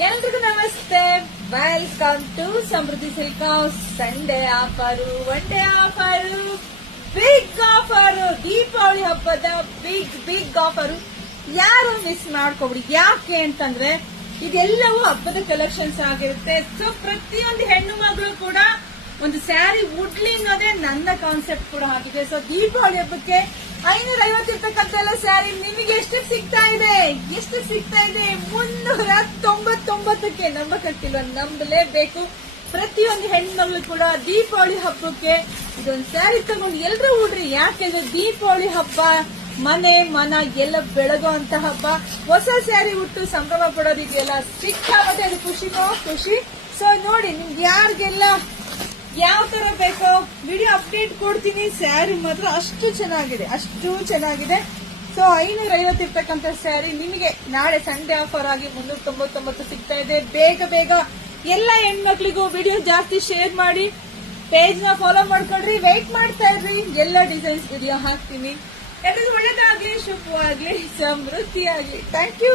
ಎಲ್ರಿಗೂ ನಮಸ್ತೆ. Welcome to Samruddhi silk house. Sunday offer, one day offer, big offer, Deepavali ಹಬ್ಬದ big offer. ಯಾರು miss ಮಾಡ್ಕೊಬಿಡಿ. ಯಾಕೆ ಅಂತಂದ್ರೆ ಇದೆಲ್ಲವೂ ಹಬ್ಬದ ಕಲೆಕ್ಷನ್ಸ್ ಆಗಿರುತ್ತೆ. ಸೊ ಪ್ರತಿಯೊಂದು ಹೆಣ್ಣು ಮಗಳು ಕೂಡ ಒಂದು ಸ್ಯಾರಿ ಉಡ್ಲಿ ಅನ್ನೋದೇ ನನ್ನ ಕಾನ್ಸೆಪ್ಟ್ ಕೂಡ ಆಗಿದೆ. ಸೊ ದೀಪಾವಳಿ ಹಬ್ಬಕ್ಕೆ 550 ಇರ್ತಕ್ಕಂಥ ಸ್ಯಾರಿ ನಿಮಗೆ ಎಷ್ಟು ಸಿಗ್ತಾ ಇದೆ? 399ಕ್ಕೆ. ನಂಬಕ್ಕಾಗ್ತಿಲ್ವ? ನಂಬಲೇಬೇಕು. ಪ್ರತಿಯೊಂದು ಹೆಣ್ಮಗಳು ಕೂಡ ದೀಪಾವಳಿ ಹಬ್ಬಕ್ಕೆ ಇದೊಂದು ಸ್ಯಾರಿ ತಗೊಂಡು ಎಲ್ಲರೂ ಉಡ್ರಿ. ಯಾಕೆಂದ್ರೆ ದೀಪಾವಳಿ ಹಬ್ಬ ಮನೆ ಮನ ಎಲ್ಲ ಬೆಳಗೋ ಅಂತ ಹಬ್ಬ. ಹೊಸ ಸ್ಯಾರಿ ಉಟ್ಟು ಸಂಭ್ರಮ ಪಡೋದಿದೆಯಲ್ಲ, ಸಿಕ್ಕಾಪಟ್ಟೆ ಅದು ಖುಷಿ. ಸೊ ನೋಡಿ, ನಿಮ್ಗೆ ಯಾರಿಗೆಲ್ಲ ಯಾವ ತರ ಬೇಕೋ ವಿಡಿಯೋ ಅಪ್ಡೇಟ್ ಕೊಡ್ತೀನಿ. ಸ್ಯಾರಿ ಮಾತ್ರ ಅಷ್ಟು ಚೆನ್ನಾಗಿದೆ. ಸೊ 550 ಇರ್ತಕ್ಕಂಥ ಸ್ಯಾರಿ ನಿಮಗೆ ನಾಳೆ ಸಂಡೇ ಆಫರ್ ಆಗಿ 399 ಸಿಗ್ತಾ ಇದೆ. ಬೇಗ ಎಲ್ಲ ಹೆಣ್ಮಕ್ಳಿಗೂ ವಿಡಿಯೋ ಜಾಸ್ತಿ ಶೇರ್ ಮಾಡಿ, ಪೇಜ್ ನ ಫಾಲೋ ಮಾಡ್ಕೊಳ್ರಿ, ವೆಯ್ಟ್ ಮಾಡ್ತಾ ಇರ್ರಿ. ಎಲ್ಲ ಡಿಸೈನ್ಸ್ ವಿಡಿಯೋ ಹಾಕ್ತೀನಿ. ಎಲ್ಲರಿಗೂ ಒಳ್ಳೇದಾಗ್ಲಿ, ಶುಭವಾಗ್ಲಿ, ಸಮೃದ್ಧಿ ಆಗ್ಲಿ. Thank you.